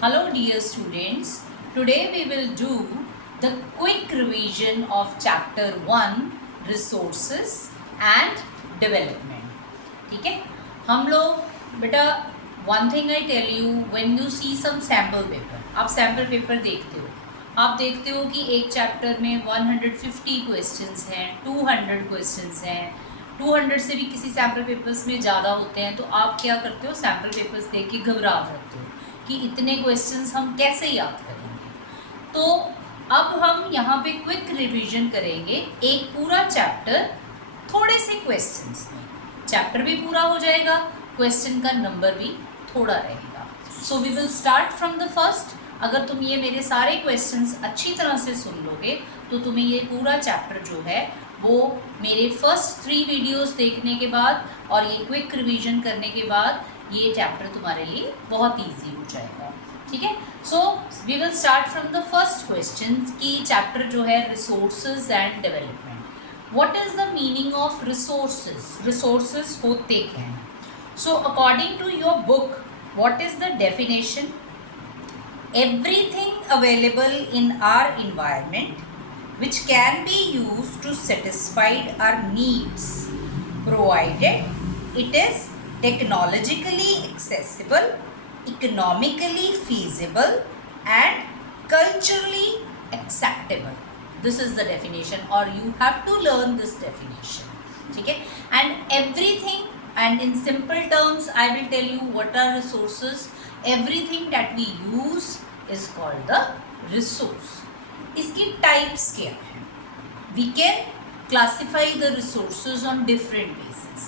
Hello dear students, today we will do the quick revision of chapter 1 resources and development. ठीक है, हम लोग बेटा one thing I tell you, when you see some sample paper, आप sample paper देखते हो, आप देखते हो कि एक चैप्टर में 150 क्वेश्चंस हैं, 200 क्वेश्चंस हैं, 200 से भी किसी सैम्पल पेपर्स में ज़्यादा होते हैं। तो आप क्या करते हो, सैम्पल पेपर्स देख के घबरा जाते हो कि इतने क्वेश्चंस हम कैसे याद करेंगे। तो अब हम यहाँ पे क्विक रिवीजन करेंगे एक पूरा चैप्टर थोड़े से क्वेश्चंस में। चैप्टर भी पूरा हो जाएगा, क्वेश्चन का नंबर भी थोड़ा रहेगा। So we will start from the first. अगर तुम ये मेरे सारे क्वेश्चंस अच्छी तरह से सुन लोगे तो तुम्हें ये पूरा चैप्टर जो है वो मेरे फर्स्ट 3 वीडियोस देखने के बाद और ये क्विक रिवीजन करने के बाद ये चैप्टर तुम्हारे लिए बहुत इजी हो जाएगा। ठीक है, so we will start from the first question की चैप्टर जो है resources and development. What is the meaning of resources? Resources होते क्या हैं? So according to your book, what is the definition? Everything available in our environment which can be used to satisfy our needs, provided it is technologically accessible, economically feasible and culturally acceptable. This is the definition, or you have to learn this definition. Okay? And everything, and in simple terms I will tell you what are resources. Everything that we use is called the resource. इसकी types क्या हैं? We can classify the resources on different bases.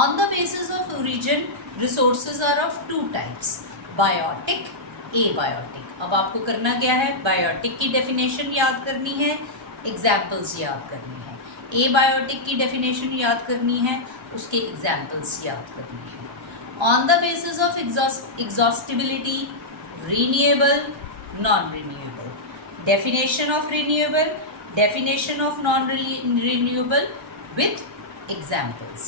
On the basis of origin, resources are of 2 types, biotic, abiotic. अब आपको करना क्या है? Biotic की definition याद करनी है, examples याद करनी है। Abiotic की definition याद करनी है, उसके examples याद करनी है। On the basis of exhaustibility, renewable, non-renewable. Definition of renewable, definition of non-renewable with examples.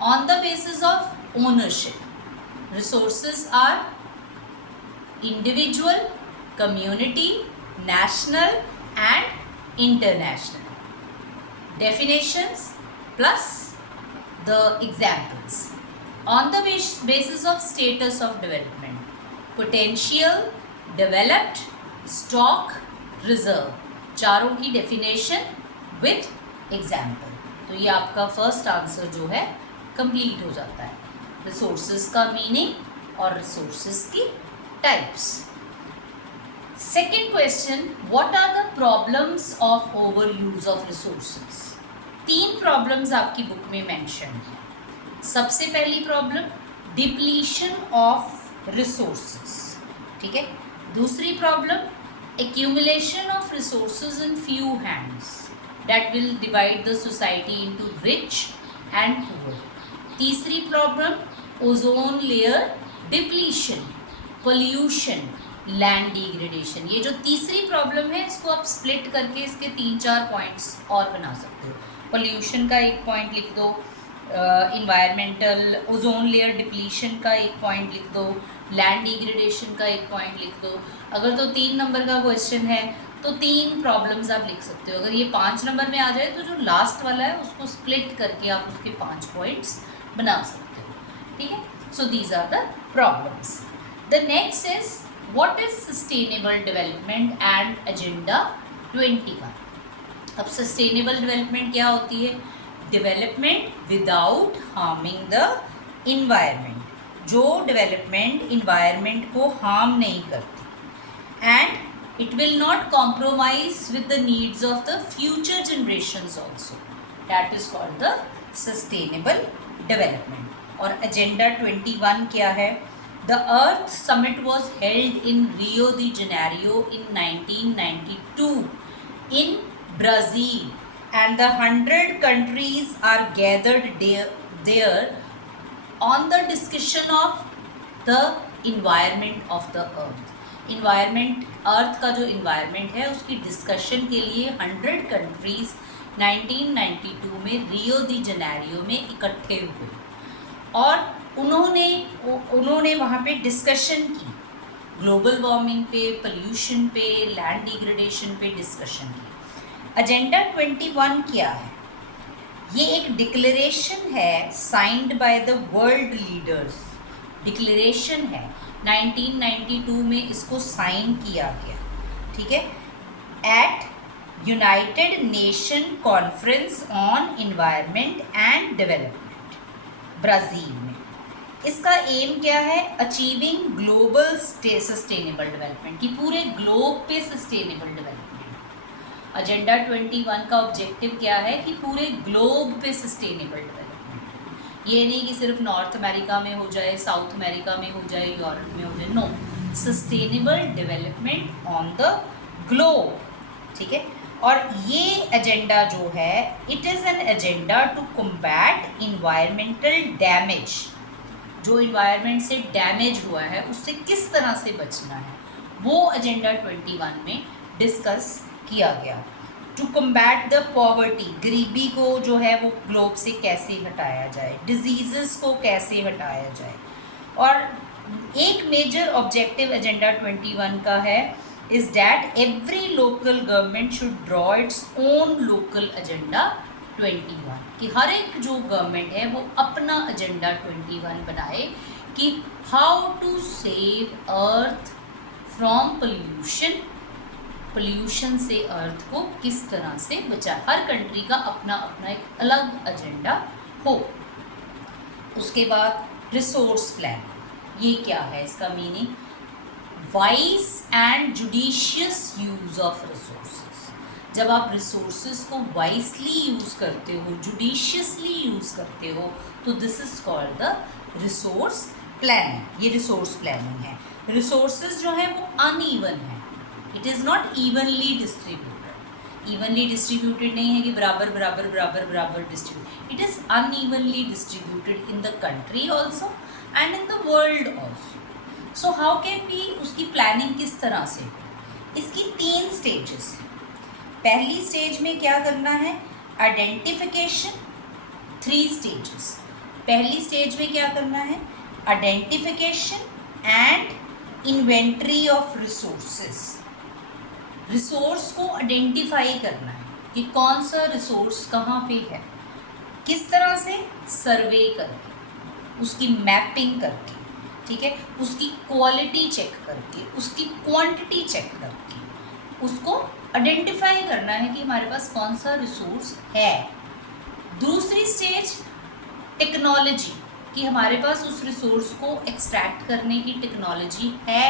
On the basis of ownership, resources are individual, community, national and international. Definitions plus the examples. On the basis of status of development, potential, developed, stock, reserve. चारों की definition with example. तो ये आपका first answer जो है complete हो जाता है। रिसोर्सेज का मीनिंग और रिसोर्सेज की types. Second question, what are the problems of over use of resources? 3 problems आपकी बुक में मेंशन है। सबसे पहली प्रॉब्लम, डिप्लीशन ऑफ रिसोर्सेज। ठीक है। दूसरी problem, accumulation of resources in few hands that will divide the society into rich and poor. तीसरी problem, ozone layer depletion, pollution, land degradation. ये जो तीसरी प्रॉब्लम है इसको आप स्प्लिट करके इसके 3-4 पॉइंट्स और बना सकते हो। पोल्यूशन का एक पॉइंट लिख दो, इन्वायरमेंटल ओजोन लेयर डिप्लीशन का एक पॉइंट लिख दो, लैंड डिग्रेडेशन का एक पॉइंट लिख दो। अगर तो 3 नंबर का क्वेश्चन है तो 3 प्रॉब्लम्स आप लिख सकते हो। अगर ये 5 नंबर में आ जाए तो जो लास्ट वाला है उसको स्प्लिट करके आप उसके 5 पॉइंट्स बना सकते हो। ठीक है, so these are the problems. The next is what is sustainable development and agenda 21। अब सस्टेनेबल डेवलपमेंट क्या होती है? Development without harming the environment, जो डेवलपमेंट इन्वायरमेंट को हार्म नहीं करती and it will not compromise with the needs of the future generations also, that is called the sustainable development. और agenda 21 क्या है? The earth summit was held in Rio de Janeiro in 1992 in Brazil, and the 100 countries are gathered there on the discussion of the environment of the earth. Environment, अर्थ का जो environment है उसकी discussion के लिए 100 countries 1992 में रियो de Janeiro में इकट्ठे हुए और उन्होंने वहाँ पे डिस्कशन की ग्लोबल वार्मिंग पे, पोल्यूशन पे, लैंड डिग्रेडेशन पे डिस्कशन की। एजेंडा 21 क्या है? ये एक डिक्लेरेशन है signed by the world leaders. Declaration है, 1992 में इसको साइन किया गया, ठीक है, at United Nation conference on environment and development, Brazil में। इसका एम क्या है? अचीविंग ग्लोबल सस्टेनेबल डेवलपमेंट, कि पूरे ग्लोब पे सस्टेनेबल डेवलपमेंट। एजेंडा 21 का ऑब्जेक्टिव क्या है? कि पूरे ग्लोब पे सस्टेनेबल डेवलपमेंट। ये नहीं कि सिर्फ नॉर्थ अमेरिका में हो जाए, साउथ अमेरिका में हो जाए, यूरोप में हो जाए, no, sustainable development on the globe, ठीक है। और ये एजेंडा जो है, it is an agenda to combat environmental damage. जो इन्वायरमेंट से डैमेज हुआ है उससे किस तरह से बचना है, वो एजेंडा 21 में डिस्कस किया गया। टू कम्बैट द पॉवर्टी, गरीबी को जो है वो ग्लोब से कैसे हटाया जाए, डिजीज़ को कैसे हटाया जाए। और एक मेजर ऑब्जेक्टिव एजेंडा 21 का है is that every local government should draw its own local agenda 21, कि हर एक जो गवर्नमेंट है वो अपना एजेंडा 21 बनाए कि how to save earth from pollution, pollution से अर्थ को किस तरह से बचाए। हर कंट्री का अपना अपना एक अलग एजेंडा हो। उसके बाद रिसोर्स प्लान, ये क्या है? इसका meaning wise and judicious use of resources. जब आप रिसोर्सेज को वाइसली यूज़ करते हो, जुडिशियसली यूज़ करते हो, तो this is called the resource planning. ये रिसोर्स प्लानिंग है। रिसोर्सेज जो है वो अनइवन है, it is not evenly distributed. Evenly distributed नहीं है कि बराबर बराबर बराबर बराबर distribute, it is unevenly distributed in the country also and in the world also. So how can be, उसकी प्लानिंग किस तरह से? इसकी 3 स्टेजेस। पहली स्टेज में क्या करना है? आइडेंटिफिकेशन। 3 स्टेजेस। पहली स्टेज में क्या करना है? Identification and inventory of resources. Resource को आइडेंटिफाई करना है कि कौन सा रिसोर्स कहाँ पे है, किस तरह से? सर्वे करके, उसकी मैपिंग करके, ठीक है, उसकी क्वालिटी चेक करके, उसकी क्वांटिटी चेक करके उसको आइडेंटिफाई करना है कि हमारे पास कौन सा रिसोर्स है। दूसरी स्टेज टेक्नोलॉजी, कि हमारे पास उस रिसोर्स को एक्सट्रैक्ट करने की टेक्नोलॉजी है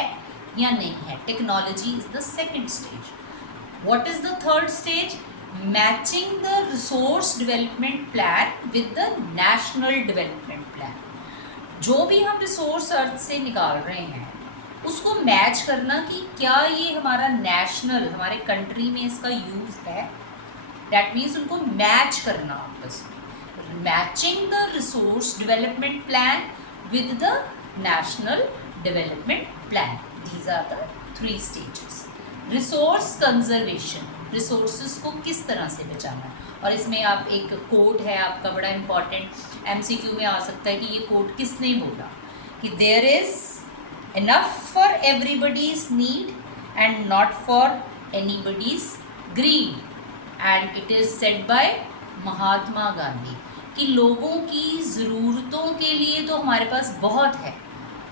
या नहीं है। Technology is the second stage. What is the third stage? Matching the resource development plan with the national development plan. जो भी हम रिसोर्स अर्थ से निकाल रहे हैं उसको मैच करना कि क्या ये हमारा नेशनल, हमारे कंट्री में इसका यूज़ है। डैट मीन्स उनको मैच करना आपस में। Matching the resource development plan with the national development plan, these are the 3 stages. Resource conservation, resources को किस तरह से बचाना है। और इसमें आप एक कोट है आपका बड़ा इम्पॉर्टेंट, MCQ में आ सकता है कि ये कोट किसने बोला, कि there is enough for everybody's need and not for anybody's greed, and it is said by Mahatma Gandhi, कि लोगों की ज़रूरतों के लिए तो हमारे पास बहुत है,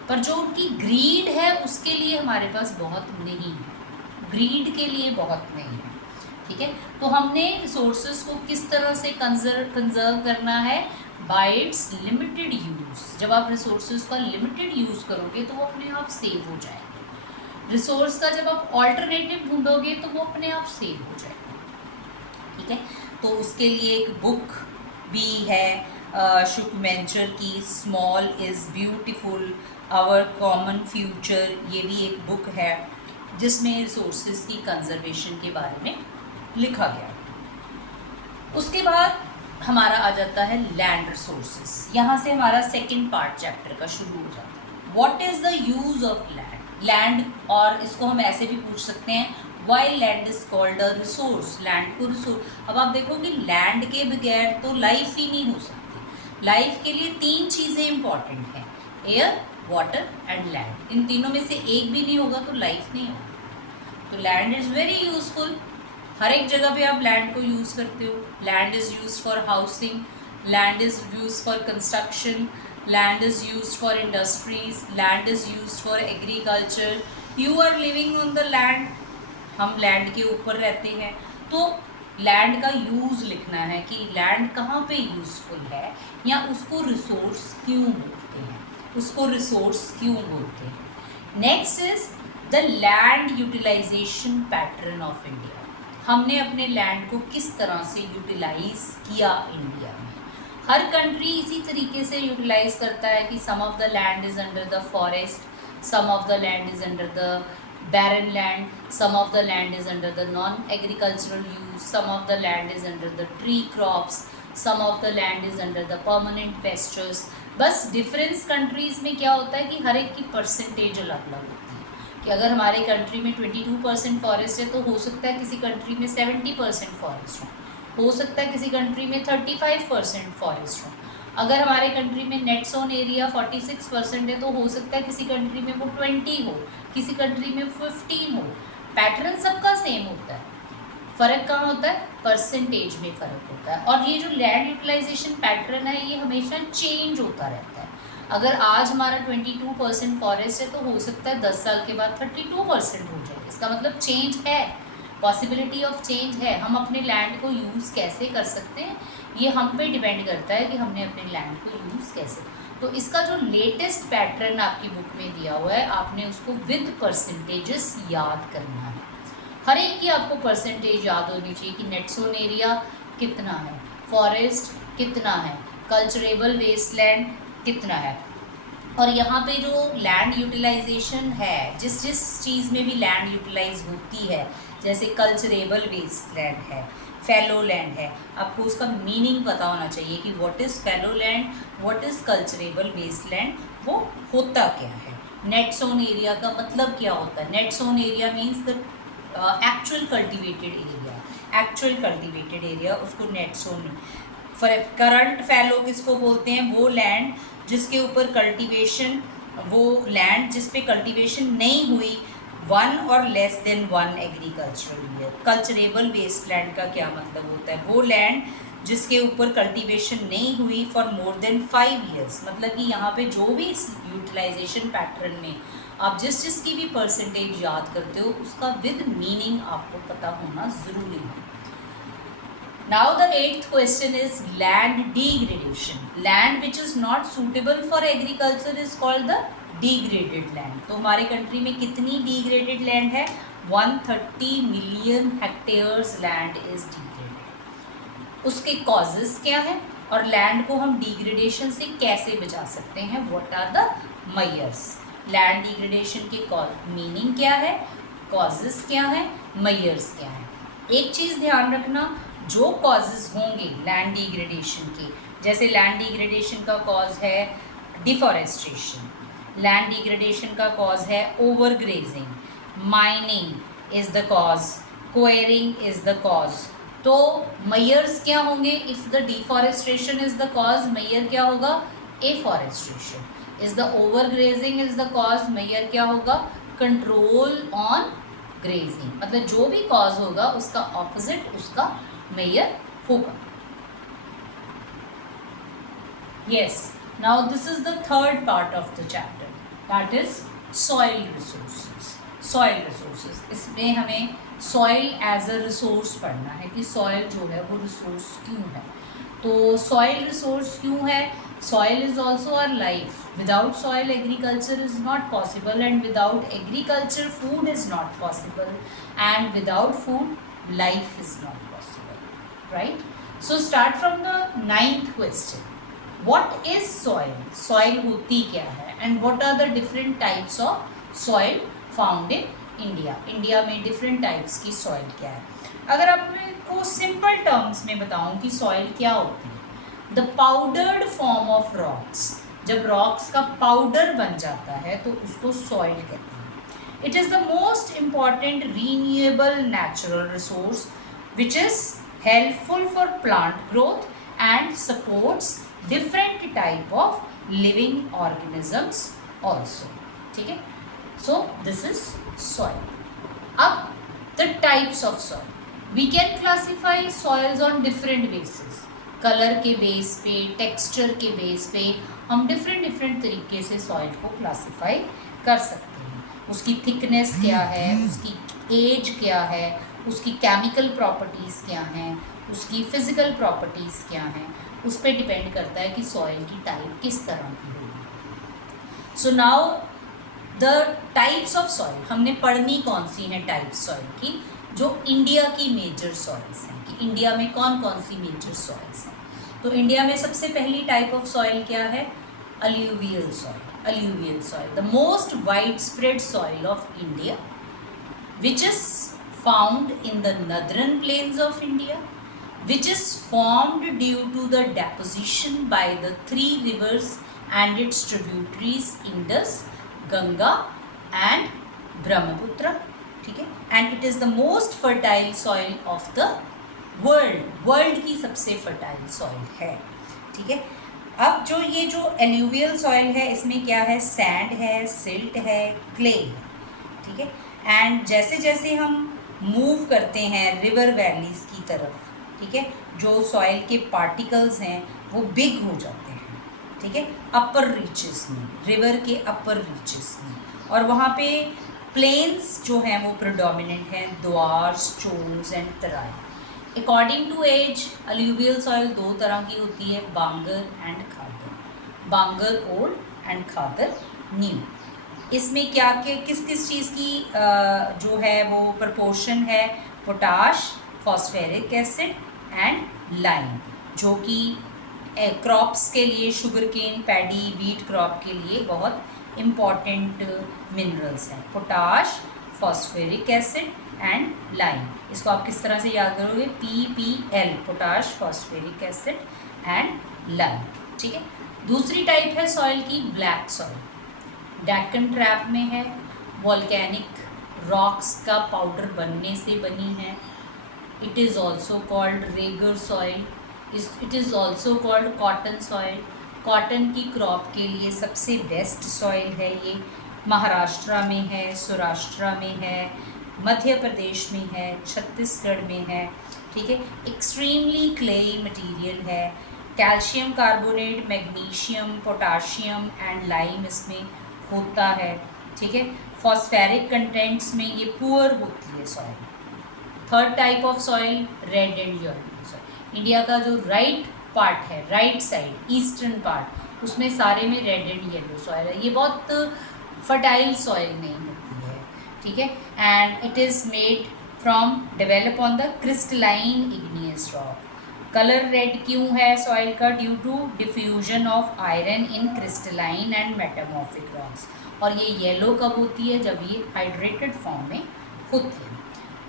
पर जो उनकी ग्रीड है उसके लिए हमारे पास बहुत नहीं है, ग्रीड के लिए बहुत नहीं है, ठीक है। तो हमने रिसोर्सेज को किस तरह से कंजर्व करना है? Bye it's limited use. जब आप रिसोर्सेज का लिमिटेड यूज़ करोगे तो वो अपने आप सेव हो जाएगा। रिसोर्स का जब आप ऑल्टरनेटिव ढूंढोगे तो वो अपने आप सेव हो जाएगा, ठीक है। तो उसके लिए एक बुक भी है शुक मेंचर की, small is beautiful, our common future. ये भी एक बुक है जिसमें रिसोर्सेज की कंजर्वेशन के बारे में लिखा गया। उसके बाद हमारा आ जाता है लैंड रिसोर्सेज। यहाँ से हमारा सेकंड पार्ट चैप्टर का शुरू हो जाता है। What is the use of land? Land, और इसको हम ऐसे भी पूछ सकते हैं, why land is called a resource? Land को रिसोर्स। अब आप देखो कि लैंड के बगैर तो लाइफ ही नहीं हो सकती। लाइफ के लिए 3 चीज़ें इंपॉर्टेंट हैं, एयर, वाटर एंड लैंड। इन तीनों में से एक भी नहीं होगा तो लाइफ नहीं होगा। तो लैंड इज़ वेरी यूजफुल। हर एक जगह पे आप लैंड को यूज़ करते हो। Land is use for housing, land is use for construction, land is use for industries, land is use for agriculture. You are living on the land, हम land के ऊपर रहते हैं। तो लैंड का यूज़ लिखना है कि लैंड कहाँ पे यूज़फुल है, या उसको रिसोर्स क्यों बोलते हैं, उसको रिसोर्स क्यों बोलते हैं। Next is the land utilization pattern of India. हमने अपने लैंड को किस तरह से यूटिलाइज किया इंडिया में। हर कंट्री इसी तरीके से यूटिलाइज करता है कि some of the land is under the forest, some of the land is under the barren land, some of the land is under the non-agricultural use, some of the land is under the tree crops, some of the land is under the permanent pastures। बस difference countries में क्या होता है कि हर एक की percentage अलग अलग होती है। कि अगर हमारे कंट्री में 22% फॉरेस्ट है तो हो सकता है किसी कंट्री में 70% फॉरेस्ट हो सकता है किसी कंट्री में 35% फॉरेस्ट हो। अगर हमारे कंट्री में नेट सोन एरिया 46% है तो हो सकता है किसी कंट्री में वो 20 हो, किसी कंट्री में 15 हो। पैटर्न सबका सेम होता है, फ़र्क कहाँ होता है, परसेंटेज में फ़र्क होता है। और ये जो लैंड यूटिलाइजेशन पैटर्न है ये हमेशा चेंज होता रहता है। अगर आज हमारा 22% फॉरेस्ट है तो हो सकता है 10 साल के बाद 32% हो जाए। इसका मतलब चेंज है, पॉसिबिलिटी ऑफ चेंज है। हम अपने लैंड को यूज़ कैसे कर सकते हैं ये हम पे डिपेंड करता है कि हमने अपने लैंड को यूज़ कैसे। तो इसका जो लेटेस्ट पैटर्न आपकी बुक में दिया हुआ है आपने उसको विद परसेंटेजेस याद करना है। हर एक की आपको परसेंटेज याद होनी चाहिए कि नेट सोन एरिया कितना है, फॉरेस्ट कितना है, कल्चरेबल वेस्टलैंड कितना है। और यहाँ पे जो लैंड यूटिलाइजेशन है, जिस जिस चीज़ में भी लैंड यूटिलाइज होती है, जैसे कल्चरेबल वेस्टलैंड है, फैलो लैंड है, आपको उसका मीनिंग पता होना चाहिए कि what is fallow land, what is culturable wasteland, वो होता क्या है। नेट सोन एरिया का मतलब क्या होता है। Net sown area means the actual cultivated area, actual cultivated area उसको नेट सोन। करंट फैलो किसको बोलते हैं, वो लैंड जिसके ऊपर कल्टीवेशन, वो लैंड जिस पे कल्टीवेशन नहीं हुई 1 और less than 1 agricultural year. Culturable wasteland का क्या मतलब होता है, वो लैंड जिसके ऊपर कल्टीवेशन नहीं हुई फॉर मोर देन 5 ईयर्स। मतलब कि यहाँ पे जो भी इस यूटिलाइजेशन पैटर्न में आप जिस जिसकी भी परसेंटेज याद करते हो उसका विद मीनिंग आपको पता होना ज़रूरी है। Now the 8th question is land degradation. Land which is not suitable for agriculture is called the degraded land. तो हमारे कंट्री में कितनी degraded land है, 130 million hectares land is degraded। उसके causes क्या है और land को हम degradation से कैसे बचा सकते हैं, what are the measures। land degradation के meaning क्या है, causes क्या है, measures क्या है। एक चीज़ ध्यान रखना, जो कॉजेज़ होंगे लैंड डिग्रेडेशन के, जैसे लैंड डिग्रेडेशन का कॉज है डिफॉरेस्टेशन, लैंड डिग्रेडेशन का कॉज है overgrazing, mining is the cause, quarrying is the cause. तो मेयर्स क्या होंगे, if the deforestation is the cause, mayor क्या होगा, afforestation. Is the overgrazing is the cause, mayor क्या होगा, कंट्रोल ऑन ग्रेजिंग। मतलब जो भी कॉज होगा उसका ऑपोजिट उसका मेयर होगा। Yes, now this is the third part of the chapter, that is soil resources। soil resources, इसमें हमें soil as a resource पढ़ना है कि soil जो है वो resource क्यों है। तो soil resource क्यों है, soil is also our life। without soil agriculture is not possible, and without agriculture food is not possible, and without food life is not possible, right? So start from the 9th question, what is soil, soil होती क्या है, and what are the different types of soil found in India। India में different types की soil क्या है। अगर आपको simple terms में बताऊं कि soil क्या होती है, the powdered form of rocks, जब rocks का powder बन जाता है तो उसको soil कहते हैं। it is the most important renewable natural resource which is helpful for plant growth and supports different type of living organisms also. ठीक है, so this is soil. अब the types of soil, we can classify soils on different basis. Colour के base पे, texture के base पे हम different तरीके से सॉइल को क्लासीफाई कर सकते हैं. उसकी थिकनेस क्या है, उसकी एज क्या है, उसकी केमिकल प्रॉपर्टीज़ क्या हैं, उसकी फिजिकल प्रॉपर्टीज़ क्या हैं, उस पर डिपेंड करता है कि सॉइल की टाइप किस तरह की होगी. So now the types of soil, हमने पढ़नी कौन सी हैं टाइप्स सॉइल की, जो इंडिया की मेजर सॉइल्स हैं, कि इंडिया में कौन कौन सी मेजर सॉइल्स हैं. तो इंडिया में सबसे पहली टाइप ऑफ सॉइल क्या है, alluvial soil. Alluvial soil, the most wide spread soil of India, which is found in the northern plains of India, which is formed due to the deposition by the three rivers and its tributaries Indus, Ganga and Brahmaputra. ठीक है, and it is the most fertile soil of the world. World की सबसे fertile soil है. ठीक है, अब जो alluvial soil है, इसमें क्या है, सैंड है, सिल्ट है, क्ले है. ठीक है, एंड जैसे जैसे हम मूव करते हैं रिवर वैलीज की तरफ, ठीक है, जो सॉइल के पार्टिकल्स हैं वो बिग हो जाते हैं. ठीक है, अपर रीचेस में, रिवर के अपर रीचेस में, और वहाँ पे प्लेन्स जो हैं वो प्रोडोमिनेंट हैं, द्वार, चोल्स and Terai. According to age alluvial soil दो तरह की होती है, bangar and khadar. Bangar old and khadar new. इसमें क्या के किस किस चीज़ की जो है वो प्रपोर्शन है, potash, phosphoric acid and lime, जो कि क्रॉप्स के लिए, sugar cane, paddy, wheat crop के लिए बहुत इम्पॉर्टेंट मिनरल्स हैं. Potash, phosphoric acid and lime. इसको आप किस तरह से याद करोगे, PPL, potash, phosphoric acid and lime. ठीक है, दूसरी टाइप है सॉइल की ब्लैक सॉइल. डेक्कन ट्रैप में है, वॉल्केनिक रॉक्स का पाउडर बनने से बनी है. It is also called Regar soil. It is also called cotton soil. Cotton की क्रॉप के लिए सबसे बेस्ट सॉइल है ये. महाराष्ट्र में है, सौराष्ट्र में है, मध्य प्रदेश में है, छत्तीसगढ़ में है. ठीक है, एक्सट्रीमली क्लेई मटेरियल है. Calcium carbonate, magnesium, potassium and lime इसमें होता है. ठीक है, फॉस्फेरिक कंटेंट्स में ये पुअर होती है soil. Third type of soil red and yellow soil. India का जो राइट पार्ट है, राइट साइड, ईस्टर्न पार्ट, उसमें सारे में रेड एंड येलो सॉइल है. ये बहुत फर्टाइल सॉइल नहीं होती है. ठीक है, and it is made from develop on the crystalline igneous rock. Colour red क्यों है सॉइल का, due to diffusion of iron in crystalline and metamorphic rocks. और ये येलो कब होती है, जब ये हाइड्रेटेड फॉर्म में होती है.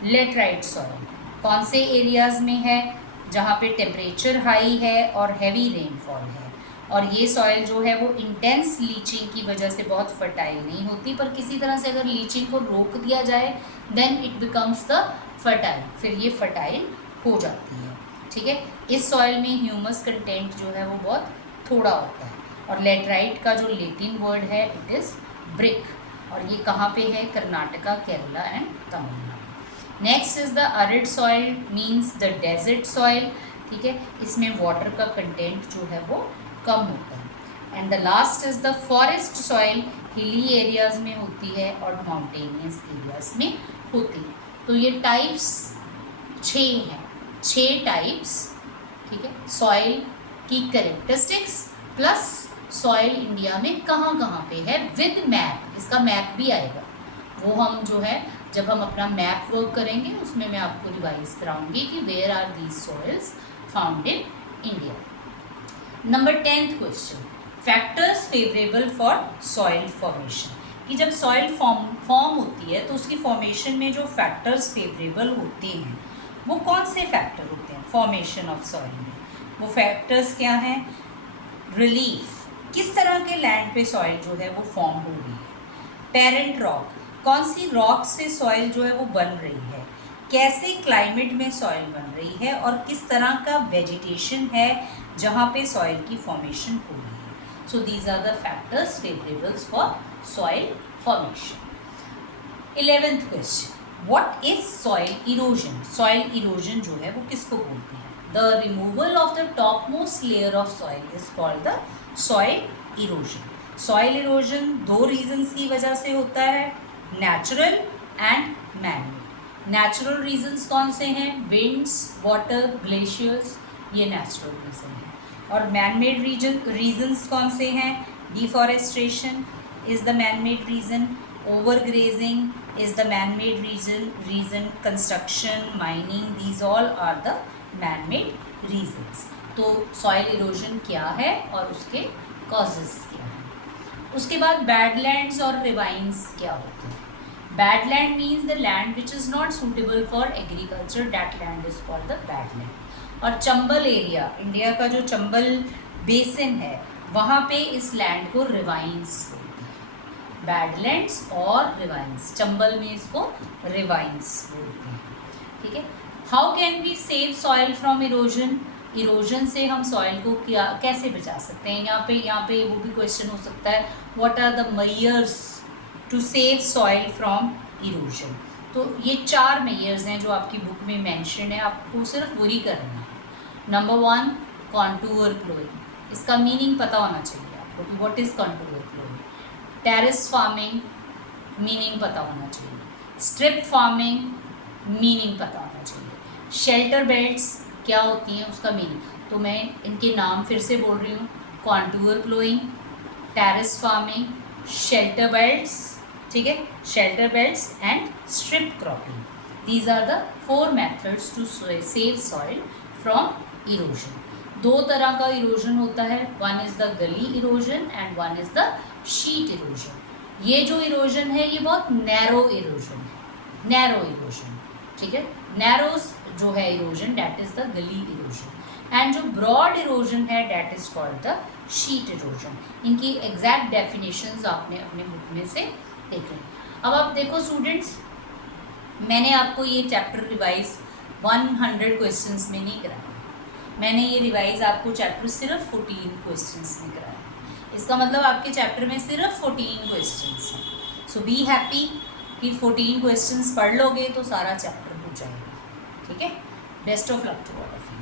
लेटराइट सॉइल कौन से एरियाज़ में है, जहाँ पे टेम्परेचर हाई है और हैवी रेनफॉल है. और ये सॉइल जो है वो इंटेंस लीचिंग की वजह से बहुत फर्टाइल नहीं होती, पर किसी तरह से अगर लीचिंग को रोक दिया जाए then it becomes the fertile, फिर ये फर्टाइल हो जाती है. ठीक है, इस सॉइल में ह्यूमस कंटेंट जो है वो बहुत थोड़ा होता है. और लेटराइट का जो लैटिन वर्ड है इट इज़ ब्रिक, और ये कहाँ पे है, Karnataka, Kerala and Tamil Nadu. Next is the arid soil, means the desert soil. ठीक है, इसमें वाटर का कंटेंट जो है वो कम होता है. And the last is the forest soil, hilly areas में होती है और माउंटेनियस एरियाज़ में होती है. तो ये टाइप्स 6 हैं, 6 टाइप्स. ठीक है, सॉइल की कैरेक्टरिस्टिक्स प्लस सॉइल इंडिया में कहाँ कहाँ पे है विद मैप. इसका मैप भी आएगा, वो हम जो है जब हम अपना मैप वर्क करेंगे उसमें मैं आपको रिवाइज कराऊंगी कि where are these soils found in India. Number 10th question, factors favourable for soil formation. कि जब सॉइल फॉर्म होती है तो उसकी फॉर्मेशन में जो फैक्टर्स फेवरेबल होते हैं वो कौन से फैक्टर होते हैं फॉर्मेशन ऑफ सॉइल में. वो फैक्टर्स क्या हैं, रिलीफ, किस तरह के लैंड पे सॉइल जो है वो फॉर्म हो रही है. पेरेंट रॉक, कौन सी रॉक से सॉइल जो है वो बन रही है. कैसे क्लाइमेट में सॉइल बन रही है और किस तरह का वेजिटेशन है जहाँ पे सॉइल की फॉर्मेशन हो रही है. So these are the factors favorable for soil formation. 11th question. What is soil erosion? Soil erosion जो है वो किसको बोलते हैं? The removal of the topmost layer of soil is called the soil erosion. Soil erosion दो reasons की वजह से होता है, natural and man-made. Natural reasons कौन से हैं? Winds, water, glaciers, ये natural reason है. और man-made reasons कौन से हैं? Deforestation is the man-made reason. Overgrazing is the man-made reason. Construction, mining, these all are the man-made reasons. तो soil erosion क्या है और उसके causes क्या हैं? उसके बाद badlands और ravines क्या होते हैं? Badland means the land which is not suitable for agriculture. That land is called the badland. और चंबल एरिया, इंडिया का जो चंबल बेसिन है, वहाँ पे इस लैंड को ravines बैडलैंड्स और रिवाइंस, चंबल में इसको रिवाइंस बोलते हैं. ठीक है. How can we save soil from erosion? Erosion से हम सॉइल को क्या कैसे बचा सकते हैं? यहाँ पे वो भी क्वेश्चन हो सकता है, what are the measures to save soil from erosion? तो ये 4 मेजर्स हैं जो आपकी बुक में मेंशन है, आपको सिर्फ वही करना है. Number 1, contour ploughing. इसका मीनिंग पता होना चाहिए आपको कि what is contour ploughing. Terrace farming, meaning पता होना चाहिए. स्ट्रिप फार्मिंग, मीनिंग पता होना चाहिए. शेल्टर बेल्ट्स क्या होती हैं, उसका मीनिंग. तो मैं इनके नाम फिर से बोल रही हूँ, contour ploughing, terrace farming, shelter belts. ठीक है, shelter belts and strip cropping. These are the 4 methods to save soil from erosion. 2 तरह का इरोजन होता है, one is the gully erosion and one is the sheet erosion. ये जो erosion है ये बहुत नैरो इरोजन है, नैरो इरोजन. ठीक है, नैरो जो है erosion that is the gully erosion एंड जो ब्रॉड इरोजन है that is called the sheet erosion. इनकी एग्जैक्ट डेफिनेशंस आपने अपने बुक में से देखें. अब आप देखो स्टूडेंट्स, मैंने आपको ये चैप्टर रिवाइज 100 क्वेश्चंस में नहीं कराया. मैंने ये रिवाइज आपको चैप्टर सिर्फ 14 क्वेश्चंस में कराया. इसका मतलब आपके चैप्टर में सिर्फ 14 क्वेश्चंस हैं. सो बी हैप्पी कि 14 क्वेश्चंस पढ़ लोगे तो सारा चैप्टर हो जाएगा. ठीक है, best of luck to all of you.